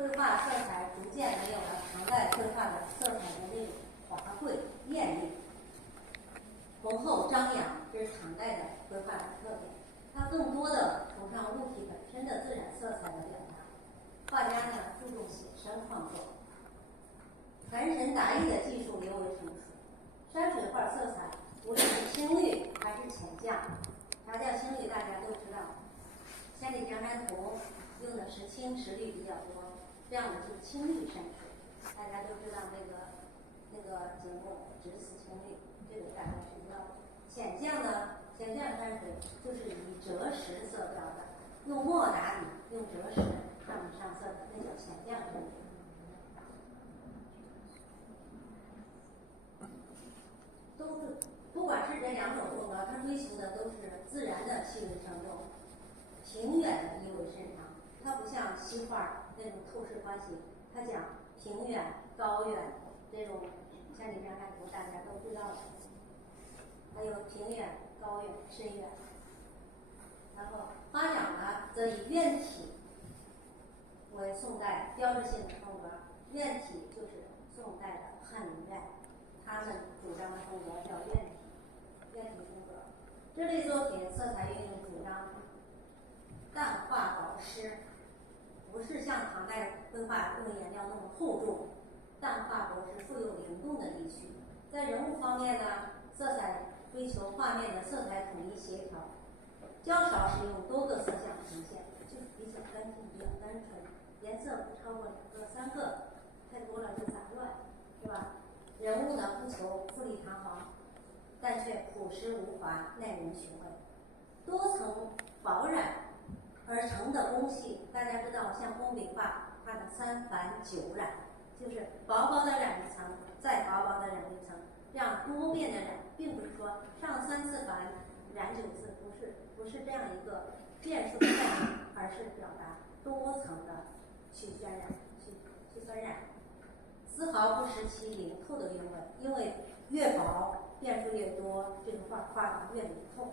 绘画色彩逐渐没有了唐代绘画的色彩的那种华贵艳丽、浑厚张扬，这是唐代的绘画的特点。它更多的崇尚物体本身的自然色彩的表达。画家呢注重写生创作，传神达意的技术尤为成熟。山水画色彩无论是青绿还是浅酱，啥叫青绿大家都知道，《千里江山图》用的是青石绿比较多，这样的就是青绿山水。大家都知道那个节目《只此青绿》，这个大家是知道的。浅酱呢，浅酱山水就是以折石色调的，用墨打底，用折石上色的，那叫浅酱山水。都是不管是这两种风格，它追求的都是自然的气味生动，平远的意味深长。它不像西画那种透视关系，它讲平远、高远这种，像你这样看图大家都知道的。还有平远、高远、深远。然后花鸟呢，则以院体为宋代标志性的风格。院体就是宋代的翰林院，他们主张的风格叫院体。院体风格这类作品色彩运用主张淡化薄施，不是像唐代绘画用颜料那么厚重，淡化薄施，富有灵动的意趣。在人物方面呢，色彩追求画面的色彩统一协调，较少使用多个色相呈现，就是比较干净，比较单纯，颜色不超过2个、3个，太多了就杂乱，是吧？人物呢不求富丽堂皇，但却朴实无华，耐人寻味。多层薄染而成的工系，大家知道，像工笔画，它的3繁9染，就是薄薄的染一层，再薄薄的染一层，这样多遍的染，并不是说上3次繁染9次，不是这样一个变数的概念，而是表达多层的去渲染、去渲染，丝毫不失其灵透的韵味。因为越薄变数越多，这个画的越灵透。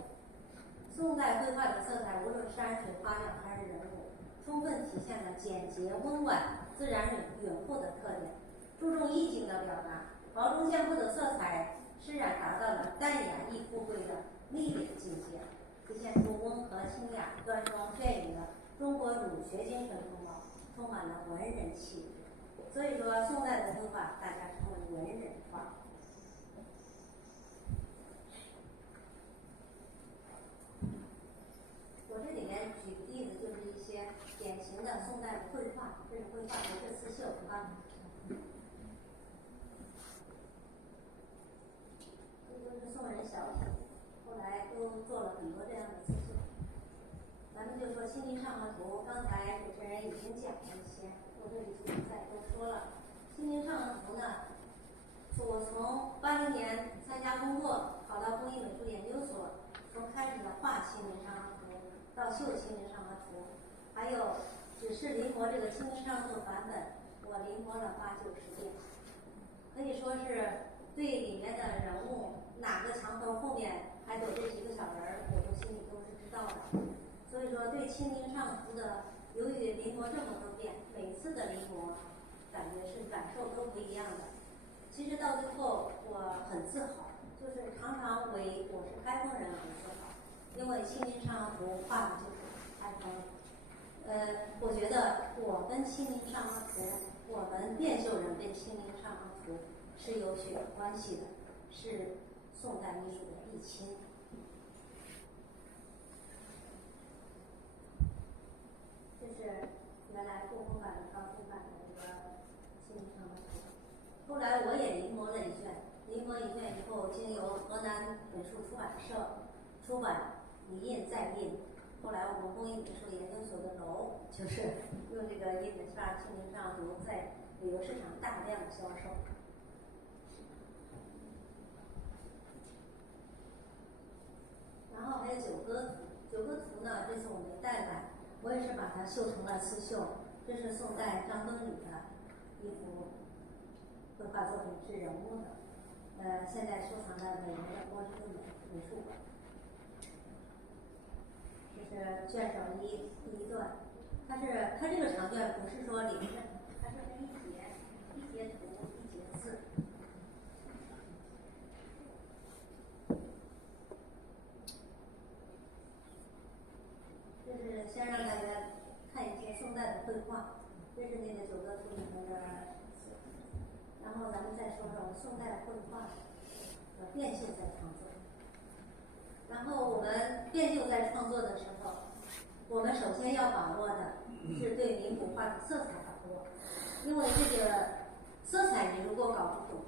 宋代绘画的色彩，无论山水、花鸟还是人物，充分体现了简洁温婉、自然匀厚的特点，注重意境的表达。薄中见厚的色彩施染达到了淡雅亦富贵的丽丽的境界，体现出温和清雅、端庄隽永的中国儒学精神风貌，充满了文人气质。所以说，宋代的绘画大家称为文人画。我这里面举个例子，就是一些典型的宋代的绘画，这是绘画，不是刺绣啊。这都是宋人小品，后来都做了很多这样的刺绣。咱们就说《清明上河图》，刚才主持人已经讲了一些，我这里就不再多说了。《清明上河图》呢，我从80年参加工作，考到工艺美术研究所，从开始的画《清明上河图》到绣《清明上河图》，还有只是临摹这个《清明上河图》版本，我临摹了8、9、10遍，可以说是对里面的人物哪个墙头后面还躲着几个小人，我都心里都是知道的。所以说，对《清明上河图》的，由于临摹这么多遍，每次的临摹感受都不一样的。其实到最后，我很自豪，就是常常为我是开封人而自豪，因为《清明上河图》画的就是开封。我觉得我跟《清明上河图》，我们汴秀人跟《清明上河图》是有血缘关系的，是宋代艺术的必亲。这是原来故宫版的高清版的这个《清明上河图》。后来我也临摹了一卷，临摹一卷以后，经由河南美术出版社出版，一印再印。后来我们工艺美术研究所的楼就是用这个印的《清明上河图》在旅游市场大量的销售。然后还有《九歌图》，《九歌图》呢，这次我没带来，我也是把它绣成了刺绣。这是宋代张敦礼的一幅绘画作品，是人物的，现在收藏在美国的波士顿美术馆。这是卷首1第1段，它这个长卷不是说连着，它是分一节图一节字。就是先让大家看一些宋代的绘画，这是那个9个图里面的，然后咱们再说说宋代绘画变绣在创作。然后我们变绣在创作的时候，我们首先要把握的是对民国画的色彩把握，因为这个色彩你如果搞不懂，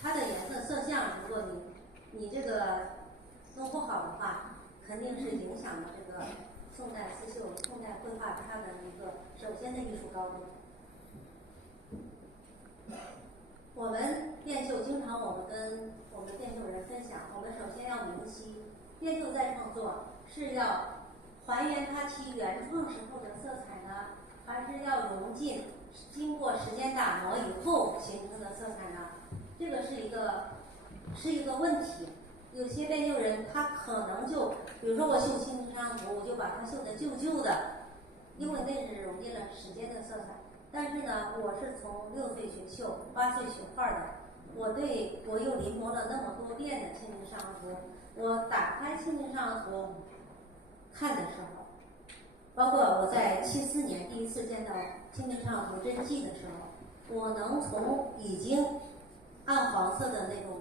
它的颜色色相，如果你这个弄不好的话，肯定是影响了这个宋代刺绣、宋代绘画它的一个首先的艺术高度。我们变绣经常我们跟我们变绣人分享，我们首先要明晰，变绣再创作是要还原它其原创时候的色彩呢，还是要融进经过时间打磨以后形成的色彩呢？这个是一个问题。有些变绣人他可能就，比如说我绣《清明上河图》，我就把它绣得旧旧的，因为那是融进了时间的色彩。但是呢，我是从6岁学绣，8岁学画的，我又临摹了那么多遍的《清明上河图》，我打开《清明上河图》看的时候，包括我在74年第一次见到《清明上河图》真迹的时候，我能从已经暗黄色的那种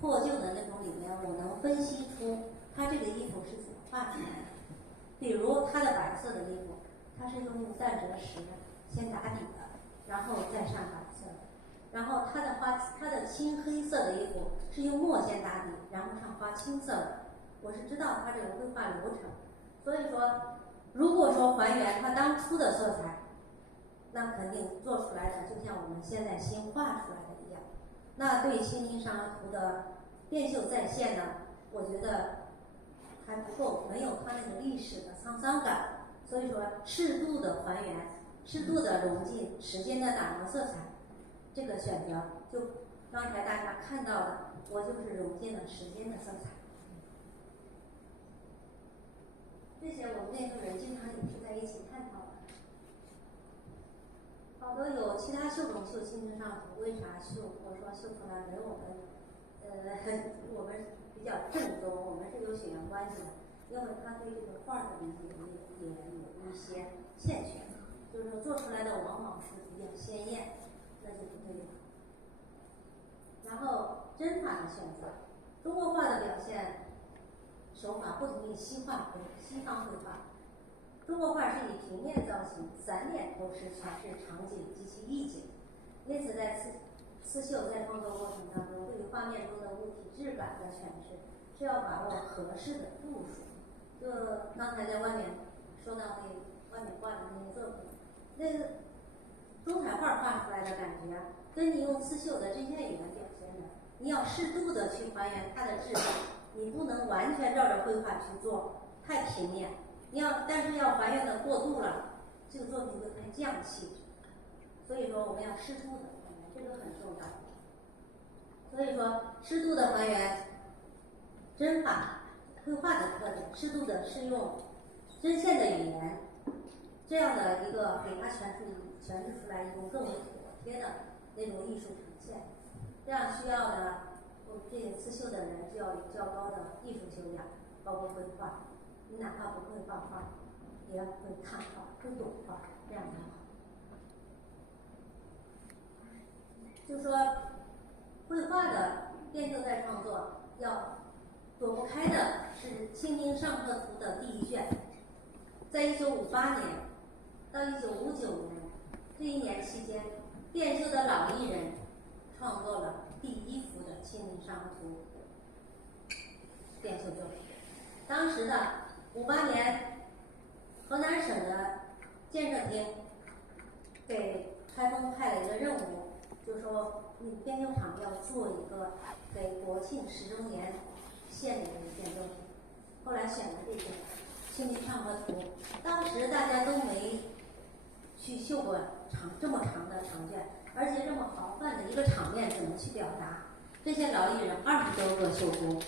破旧的那种里面，我能分析出它这个衣服是怎么画出来的。比如它的白色的衣服，它是用淡赭石先打底的，然后再上白色的。然后它的青黑色的衣服是用墨先打底，然后上花青色的。我是知道它这个绘画流程，所以说，如果说还原它当初的色彩，那肯定做出来的就像我们现在新画出来的一样。那对《清明上河图》的变绣再现呢，我觉得还不够，没有它那个历史的沧桑感。所以说，适度的还原，适度的融进时间的打磨色彩，这个选择就刚才大家看到的，我就是融进了时间的色彩。这些我们变绣人经常也是在一起探讨的。好多有其他绣种绣《清明上河图》，为啥绣？我说绣出来没我们，我们比较正宗，我们是有血缘关系的，因为他对这个画的理解也有一些欠缺，就是说做出来的往往是比较鲜艳，那就不对了。然后针法的选择，中国画的表现手法不同于西方绘画。中国画是以平面造型、散点透视诠释场景及其意境，因此在刺绣在创作过程当中，对于画面中的物体质感的诠释是要把握合适的度数。就刚才在外面说到那外面挂的那些作品，那个中彩画画出来的感觉，跟你用刺绣的针线语言表现的，你要适度的去还原它的质感，你不能完全照着绘画去做，太平面。但是要还原的过度了，这个作品就太匠气质。所以说我们要适度的还原，这个很重要。所以说适度的还原针法、绘画的特点，适度的是用针线的语言，这样的一个给它诠释出来一种更为妥帖的那种艺术呈现。这样需要呢，我们这些刺绣的人就要有较高的艺术修养，包括绘画。你哪怕不会画画，也要会看画、会懂画，这样才好。就说绘画的变绣再创作，要躲不开的是《清明上河图》的第1卷。在1958年到1959年这一年期间，变绣的老艺人创作了第1幅的《清明上河图》变绣作品。当时的58年，河南省的建设厅给开封派了一个任务，就说你变绣厂要做一个给国庆10周年献礼的一件作品。后来选了这件《清明上河图》，当时大家都没去绣过这么长的长卷，而且这么豪放的一个场面怎么去表达？这些老艺人20多个绣工，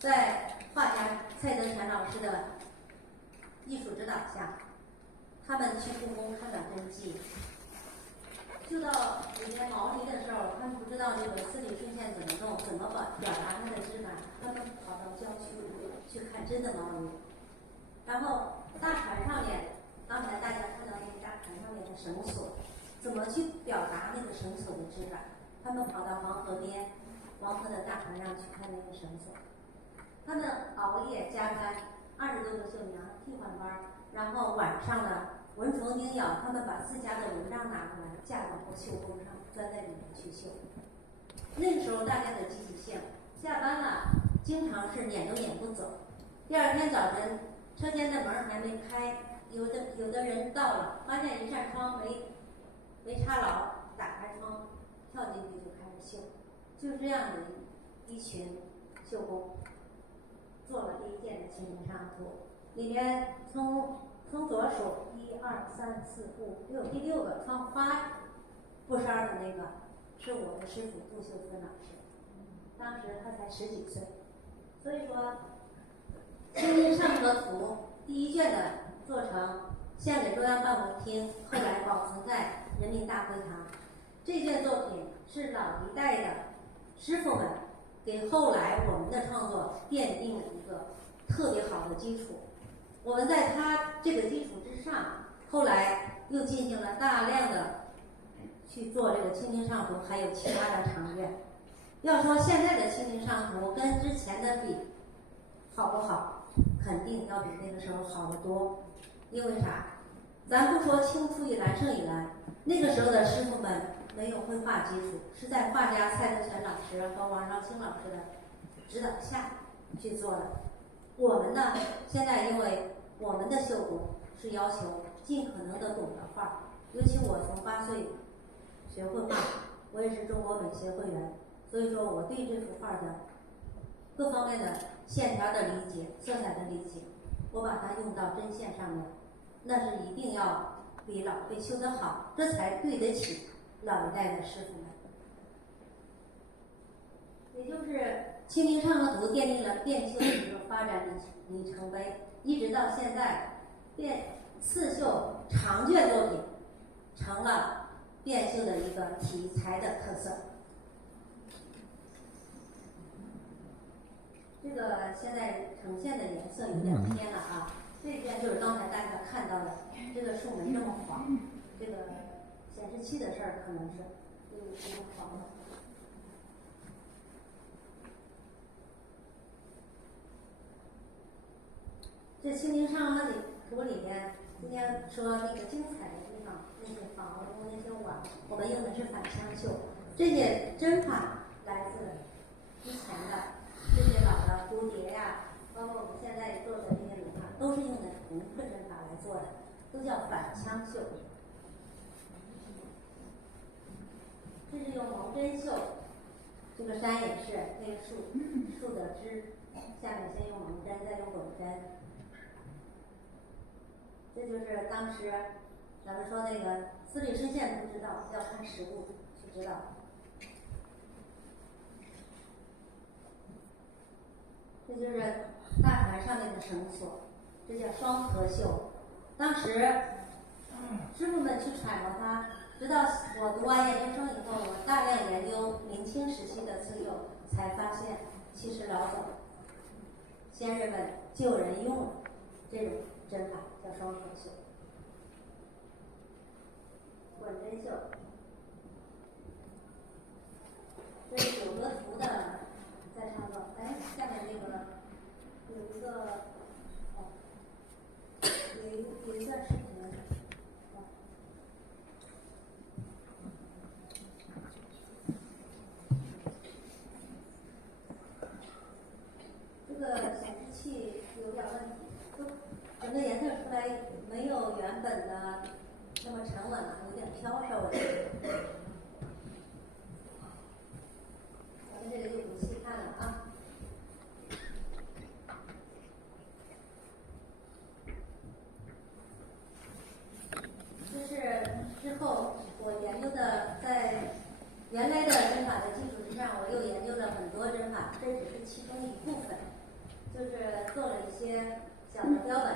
在画家蔡德全老师的艺术指导下，他们去故宫看了真迹，就到里面毛泥的时候，他们不知道这个丝缕顺线怎么弄，怎么表达它的质感，他们跑到郊区去看真的毛泥。然后大船上面，刚才大家看到那个大船上面的绳索，怎么去表达那个绳索的质感？他们跑到黄河边，黄河的大船上去看那个绳索。他们熬夜加班，20多个绣娘替换班，然后晚上呢蚊虫叮咬，他们把自家的蚊帐拿过来架到绣工上，钻在里面去绣。那个时候大家的积极性，下班了经常是撵都撵不走。第二天早晨，车间的门还没开，有的人到了，发现一扇窗没插牢，打开窗跳进去就开始绣，就这样的一群绣工。做了第一件的《清明上河图》，里面从左手1、2、3、4、5、6，第6个穿花布衫的那个是我的师傅杜秀芬老师，当时他才10几岁，所以说《清明上河图》第1卷的做成，献给中央办公厅，后来保存在人民大会堂。这件作品是老一代的师傅们给后来我们的创作奠定了一个特别好的基础。我们在它这个基础之上，后来又进行了大量的去做这个《清明上河图》，还有其他的长卷。要说现在的《清明上河图》跟之前的比好不好，肯定要比那个时候好得多。因为啥？咱不说青出于蓝胜于蓝，那个时候的师傅们没有绘画基础，是在画家蔡德全老师和王绍兴老师的指导下去做的。我们呢，现在因为我们的绣工是要求尽可能的懂得画，尤其我从8岁学绘画，我也是中国美协会员，所以说我对这幅画的各方面的线条的理解、色彩的理解，我把它用到针线上面，那是一定要比老辈绣得好，这才对得起老一代的师傅们。也就是《清明上河图》奠定了变绣的一个发展里程碑，一直到现在，刺绣长卷作品成了变绣的一个题材的特色。这个现在呈现的颜色有点偏了啊，这边就是刚才大家看到的，这个树没这么黄，这个显示器的事儿可能是这么黄的。这《清明上河图》里面，今天说那个精彩的地方，那些房屋、那些碗，我们用的是返乡绣，这些针法来自之前的这些老的蝴蝶呀，包括我们现在做的这些轮廓，都是用的同一个针法来做的，都叫返乡绣。这是用蒙针绣，这个山也是那个树的枝，下面先用蒙针，再用滚针。这就是当时咱们说那个丝缕丝线不知道，要看实物就知道。这就是大船上面的绳索，这叫双河绣。当时师傅们去揣摩它，直到我读完研究生以后，我大量研究明清时期的刺绣，才发现其实老早先人们就有人用了这种针法，叫双河绣。滚针绣，这是九河图的再创作。哎，下面这个有一个有一段视频。这个显示器有点问题，整个颜色出来没有原本的那么沉稳了，有点飘稍微。咱们这个就不细看了啊。这是之后我研究的，在原来的针法的基础之上，我又研究了很多针法，这只是其中一部分。就是做了一些小的标本，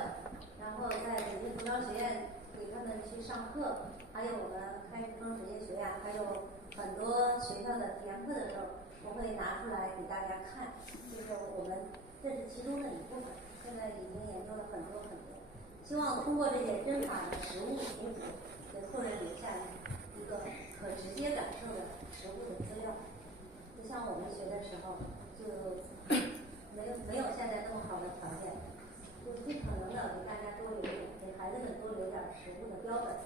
然后在北京服装学院里他们去上课，还有我们开职中职业学院，还有很多学校的体验课的时候，我会拿出来给大家看，就是我们这是其中的一部分，现在已经研究了很多很多，希望通过这些针法的实物图谱，给后人留下一个可直接感受的实物的资料。就像我们学的时候，就没有现在那么好的条件，就尽可能的给大家多留点，给孩子们多留点实物的标本。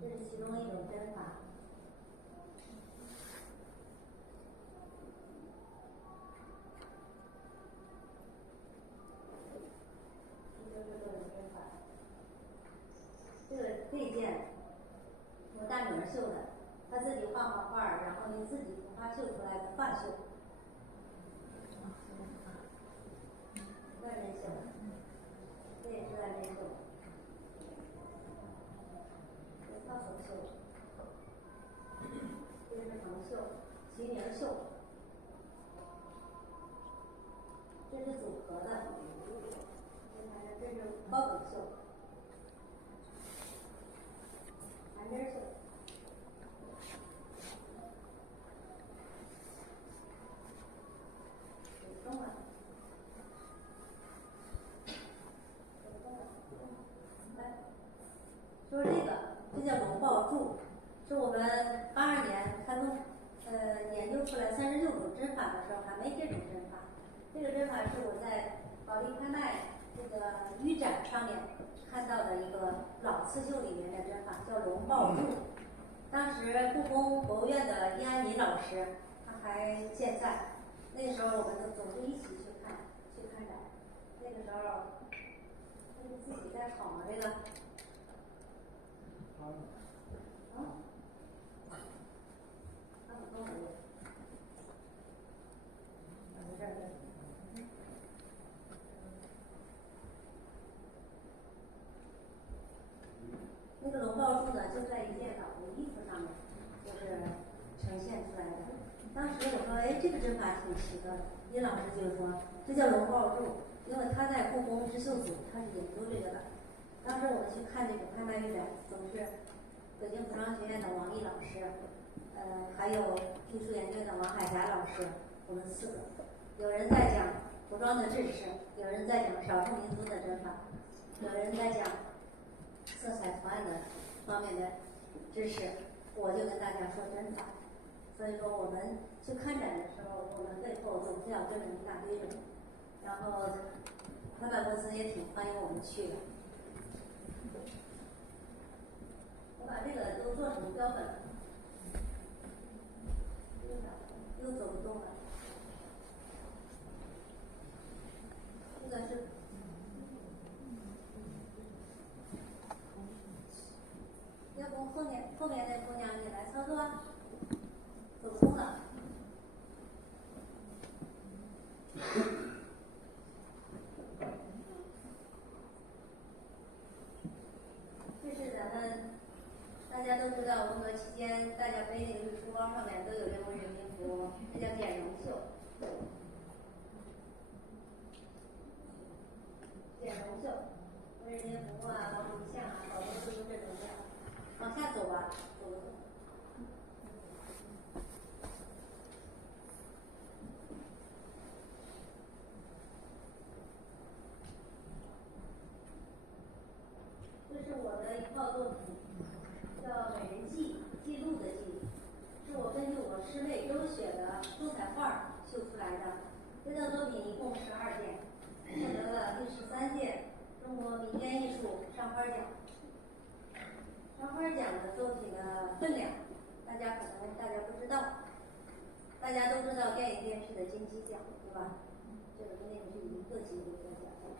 这是其中一种针法。这就是各种针法。这件我大女儿绣的，她自己画画，然后用自己图画绣出来的画绣。外面绣的，这也是外面绣的。这到手绣，这是横绣，齐名绣，这是组合的，这是包梗绣，盘针绣。说这个，这叫龙抱柱，是我们82年开工，研究出来36种针法的时候，还没这种针法。这个针法是我在保利拍卖这个预展上面看到的一个老刺绣里面的针法，叫龙抱柱。当时故宫博物院的叶安民老师他还健在，那个时候我们就总是一起去看展。那个时候，这是自己在炒吗？这个？他不动了。没事儿。那个龙抱柱呢，就在一件老的衣服上面，就是呈现出来的。当时我说，哎，这个针法挺奇的。殷老师就说，这叫龙抱柱，因为他在故宫织绣组，他是研究这个的。当时我们去看这个拍卖预展，总是北京服装学院的王毅老师，还有艺术研究的王海霞老师，我们4个，有人在讲服装的知识，有人在讲少数民族的针法，有人在讲色彩图案的方面的知识，我就跟大家说针法。所以说我们去看展的时候，我们背后总是要跟着一大堆人，然后拍卖公司也挺欢迎我们去的。我把这个都做成标本了，又走不动了。这个是。要不后面那姑娘你来操作，走不动了。这是咱们大家都知道，文革期间大家背那个书包上面都有人文人民服务，这叫点绒绣。点绒绣，文人民服务啊，毛主席像啊，好多都是这种的。往下走吧，走不动。这是我的一套作品，叫《美人计》，记录的记，是我根据我师妹周雪的素彩画绣出来的。这套作品一共12件，获得了第13届中国民间艺术上花奖。上花奖的作品的分量，大家不知道，大家都知道电影电视的金鸡奖，对吧？这个跟那个是一个级别的奖项。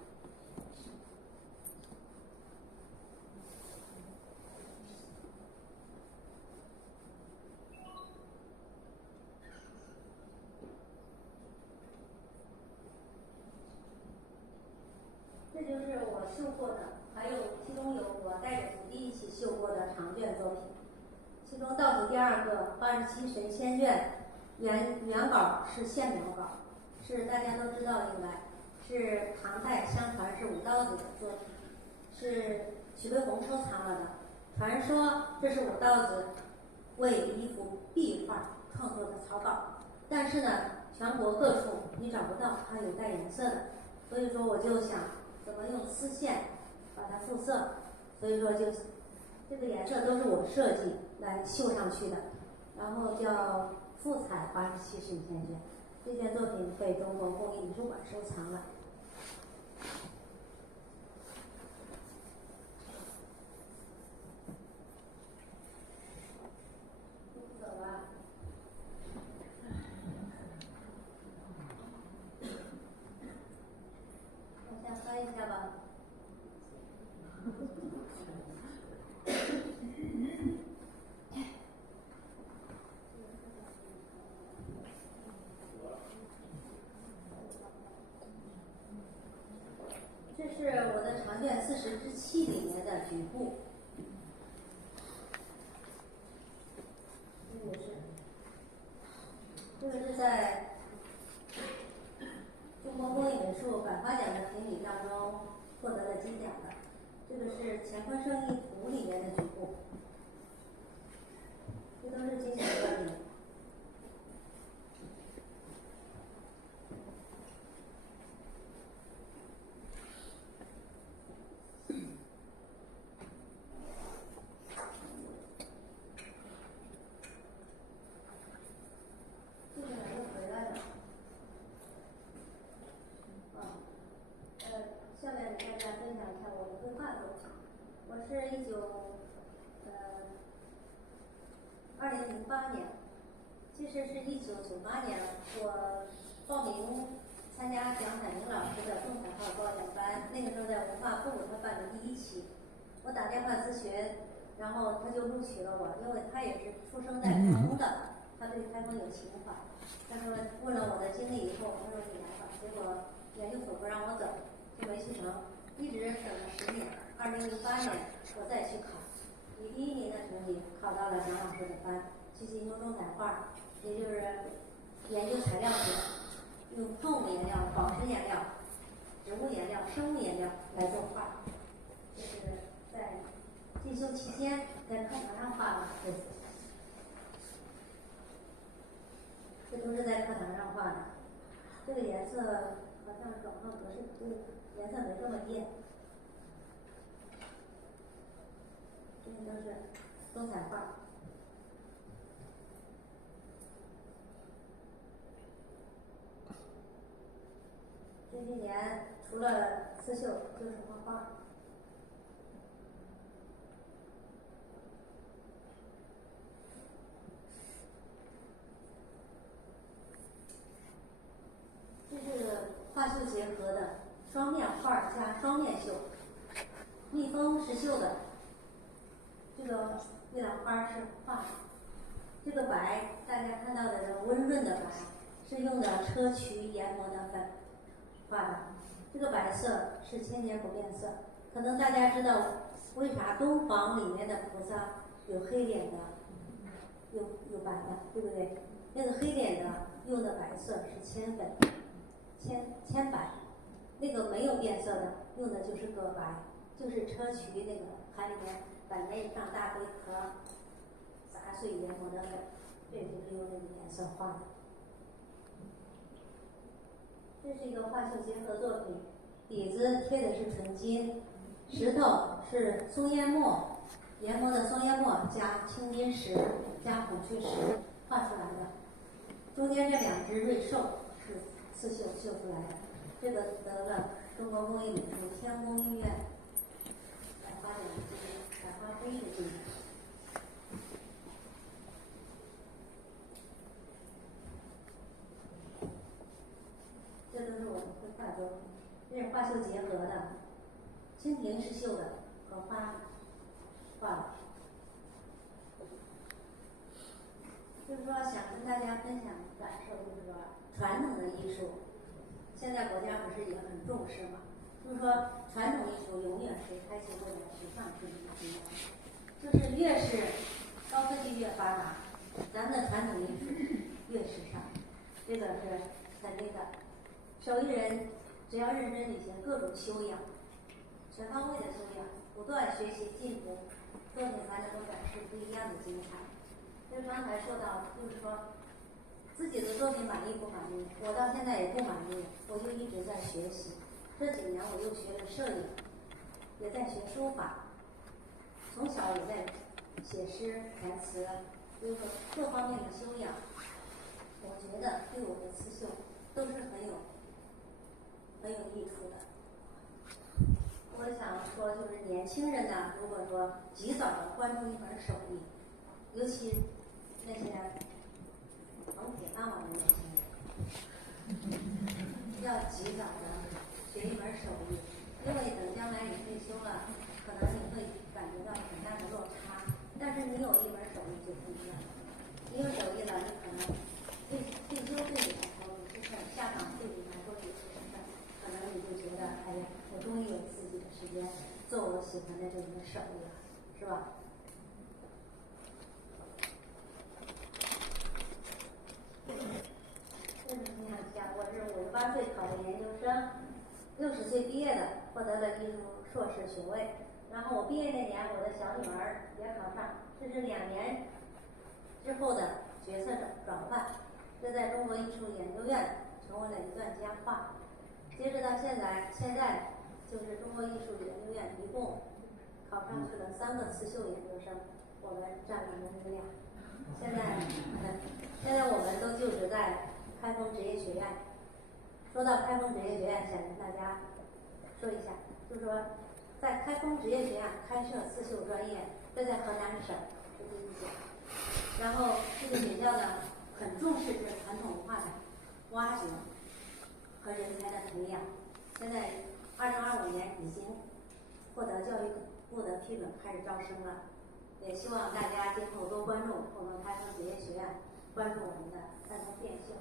这就是我绣过的，还有其中有我带着徒弟一起绣过的长卷作品。其中倒数第2个87神仙卷原稿是线描稿，是大家都知道应该是唐代相传是武道子的作品，是徐悲鸿收藏了的。传说这是武道子为一幅壁画创作的草稿，但是呢，全国各处你找不到它有带颜色的，所以说我就想怎么用丝线把它复色，所以说就这个颜色都是我设计来绣上去的，然后叫富彩87世一千卷。这件作品被中国工艺美术馆收藏了。走了，往下翻一下吧。这是我的长卷40之7里面的局部，这个是在中国工艺美术百花奖的评比当中获得了金奖的。这个是乾坤生意图里面的局部，这都是金奖作品。下面给大家分享一下我的绘画作品。我是2008年，其实是1998年，我报名参加蒋彩明老师的动彩画高讲班，那个时候在文化部他办的第1期，我打电话咨询，然后他就录取了我，因为他也是出生在开封的，他对开封有情怀。他说问了我的经历以后，他说你来吧，结果研究所不让我走，就没去成，一直等了10年。2008年我再去考，以第1名的成绩考到了蒋老师的班，去进修中彩画，也就是研究材料学，用动物颜料、宝石颜料、植物颜料、生物颜料来作画。这是在进修期间在课堂上画的，这都是在课堂上画的。这个颜色好像转换不是对，颜色没这么艳。这些都是多彩画。这些年除了刺绣就是画画。这是画绣结合的双面画加双面绣，蜜蜂是绣的，这个月亮花是画的。这个白大家看到的这个温润的白是用的砗磲研磨的粉画的，这个白色是千年不变色。可能大家知道为啥东方里面的菩萨有黑脸的，有白的，对不对？那个黑脸的用的白色是铅粉，铅白，那个没有变色的用的就是葛白，就是砗磲那个盘里面板面上大龟壳砸碎研磨的粉，这就是用那个颜色画的。这是一个画绣结合作品，底子贴的是纯金，石头是松烟墨，研磨的松烟墨加青金石加孔雀石画出来的。中间这2只瑞兽是刺绣绣出来的，这个得了中国工艺美术天工医院百花奖之一，百花杯是第1。这都是我的绘画作品，这是画绣结合的，蜻蜓是绣的，荷花画的。就是说想跟大家分享感受，就是说传统的艺术，现在国家不是也很重视嘛？就是说传统艺术永远是开启未来时尚世界的，就是越是高科技越发达，咱们的传统艺术越时尚，这个是肯定的。手艺人只要认真履行各种修养，全方位的修养，不断学习进步，作品才能够展示不一样的精彩。就刚才说到，就是说自己的作品满意不满意？我到现在也不满意，我就一直在学习。这几年我又学了摄影，也在学书法，从小也在写诗填词，就是说各方面的修养，我觉得对我的刺绣都是很有益处的。我想说，就是年轻人呢，如果说及早的关注一门手艺，尤其那些甭铁饭碗的年轻人，要及早的学一门手艺，因为等将来你退休了，可能你会感觉到很大的落差。但是你有一门手艺就不一样了，你有手艺了，你可能退休对你来说也是事儿，下岗对你来说也是事儿，可能你就觉得，哎呀，我终于有自己的时间做我喜欢的这门手艺了，是吧？你想想，我是58岁考的研究生，60岁毕业的，获得了艺术硕士学位。然后我毕业那年，我的小女儿也考上，这是2年之后的角色转换。这在中国艺术研究院成为了一段佳话。接着到现在就是中国艺术研究院一共考上去了3个刺绣研究生，我们占了2%。现在我们都就职在开封职业学院。说到开封职业学院，想跟大家说一下，就是说在开封职业学院开设刺绣专业，这在河南省是第一所。然后这个学校呢，很重视这传统文化的挖掘和人才的培养。现在2025年已经获得教育部的批准，开始招生了。也希望大家今后多关注我们开封职业学院，关注我们的开封电绣。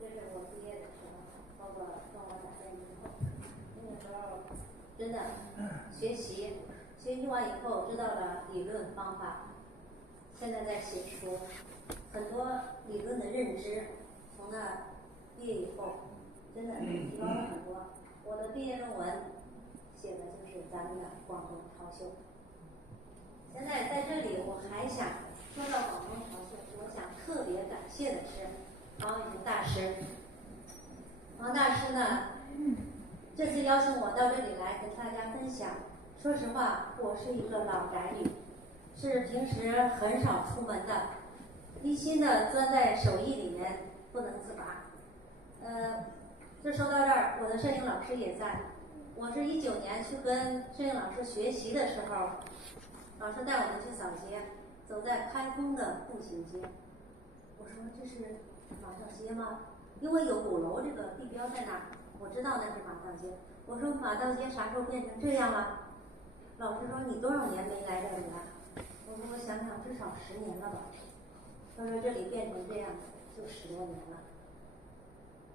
这是我毕业的时候，包括跟我打算以后，那个时候真的学习完以后知道了理论方法，现在在写书，很多理论的认知，从那毕业以后，真的提高了很多。我的毕业论文写的就是咱们的广东潮绣。现在在这里我还想说到广东潮绣，我想特别感谢的是王伟平大师。王大师呢，这次邀请我到这里来跟大家分享。说实话，我是一个老宅女，是平时很少出门的，一心的钻在手艺里面不能自拔。就说到这儿，我的摄影老师也在。我是19年去跟摄影老师学习的时候，老师带我们去扫街，走在开封的步行街。我说这是马道街吗？因为有鼓楼这个地标在那儿，我知道那是马道街。我说马道街啥时候变成这样了？老师说你多少年没来这里了？我说我想想至少10年了吧。他说这里变成这样就10多年了。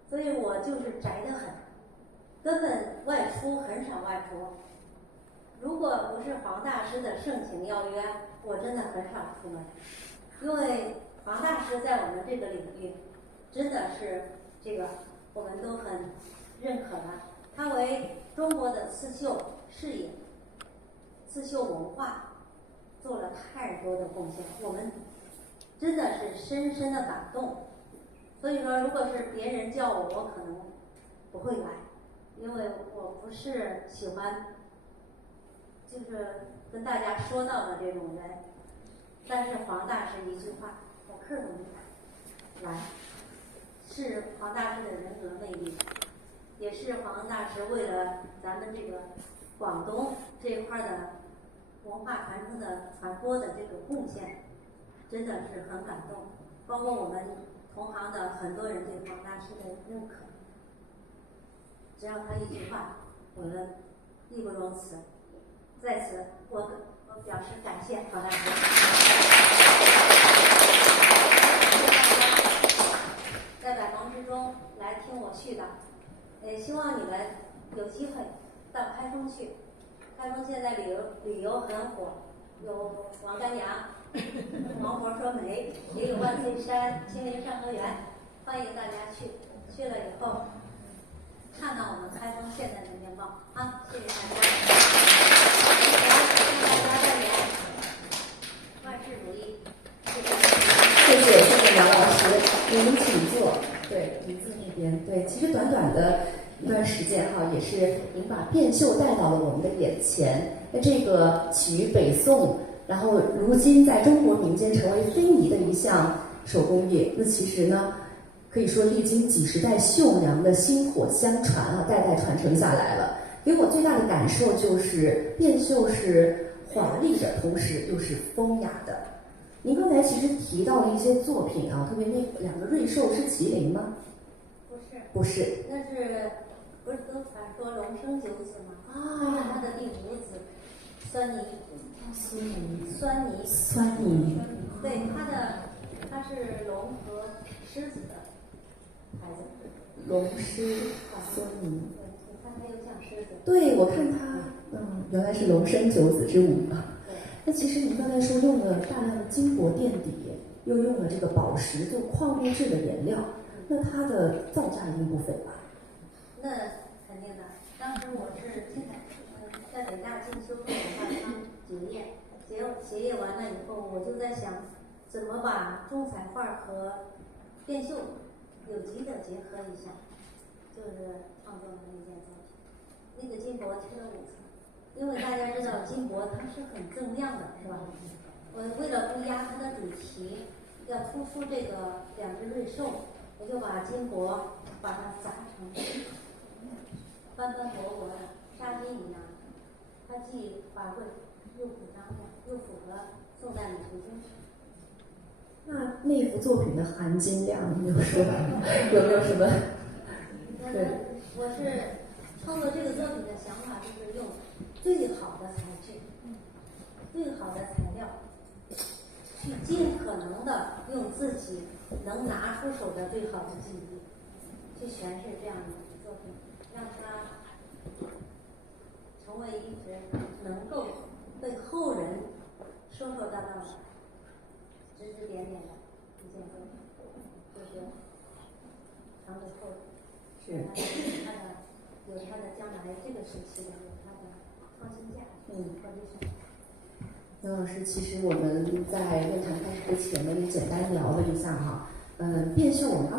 所以我就是宅得很，根本外出很少外出。如果不是黄大师的盛情邀约，我真的很少出门。因为黄大师在我们这个领域真的是这个我们都很认可的。他为中国的刺绣事业、刺绣文化做了太多的贡献，我们真的是深深的感动。所以说，如果是别人叫我，我可能不会来，因为我不是喜欢就是跟大家说到的这种人。但是黄大师一句话，我客都没打来，是黄大师的人格魅力，也是黄大师为了咱们这个广东这一块的文化传播的这个贡献，真的是很感动。包括我们同行的很多人对黄大师的认可，只要他一句话，我们义不容辞。在此，我表示感谢黄大师。在百忙之中来听我絮叨，也希望你们有机会到开封去。开封现在旅游很火，有王干娘、王婆说媒，也有万岁山、清明上河园，欢迎大家去。去了以后，看到我们开封现代的面貌啊！谢谢大家，祝大家再见，万事如意。谢谢梁老师，您请坐。对，您自那边。对，其实短短的一段时间哈，也是您把变绣带到了我们的眼前。那这个起于北宋，然后如今在中国民间成为非遗的一项手工业。那其实呢，可以说历经几十代绣娘的薪火相传啊，代代传承下来了。给我最大的感受就是变绣是华丽的，同时又是风雅的。您刚才其实提到了一些作品啊，特别那2个瑞兽是麒麟吗？不是，不是，那是不是都传说龙生九子吗？啊，他的第5子酸泥，酸泥，对，他是龙和狮子的孩子。龙狮酸泥，对，你看他又像狮子。对，我看他，原来是龙生九子之舞啊。那其实您刚才说用了大量的金箔垫底，又用了这个宝石，就矿物质的颜料，那它的造价一定不菲吧？那肯定的。当时我是在北大进修文化康结业完了以后，我就在想，怎么把中彩画和变绣有机的结合一下，就是创作了那件作品。那个金箔贴了5层。因为大家知道金箔它是很锃亮的，是吧？我为了不压它的主题，要突出这个2只瑞兽，我就把金箔把它砸成斑斑驳驳的纱巾一样，它既华贵又不张亮，又符合宋代美术精神。那幅作品的含金量有没有说有没有什么？对，我是创作这个作品的想法就是用最好的材质、最好的材料，去尽可能的用自己能拿出手的最好的技艺，去诠释这样的作品，让它成为一直能够被后人说说道道的、指指点点的一件作品，就是长久后是有它的将来这个时期的有它的创新价值和历史。杨老师，其实我们在论坛开始之前呢，也简单聊了一下哈，变绣我们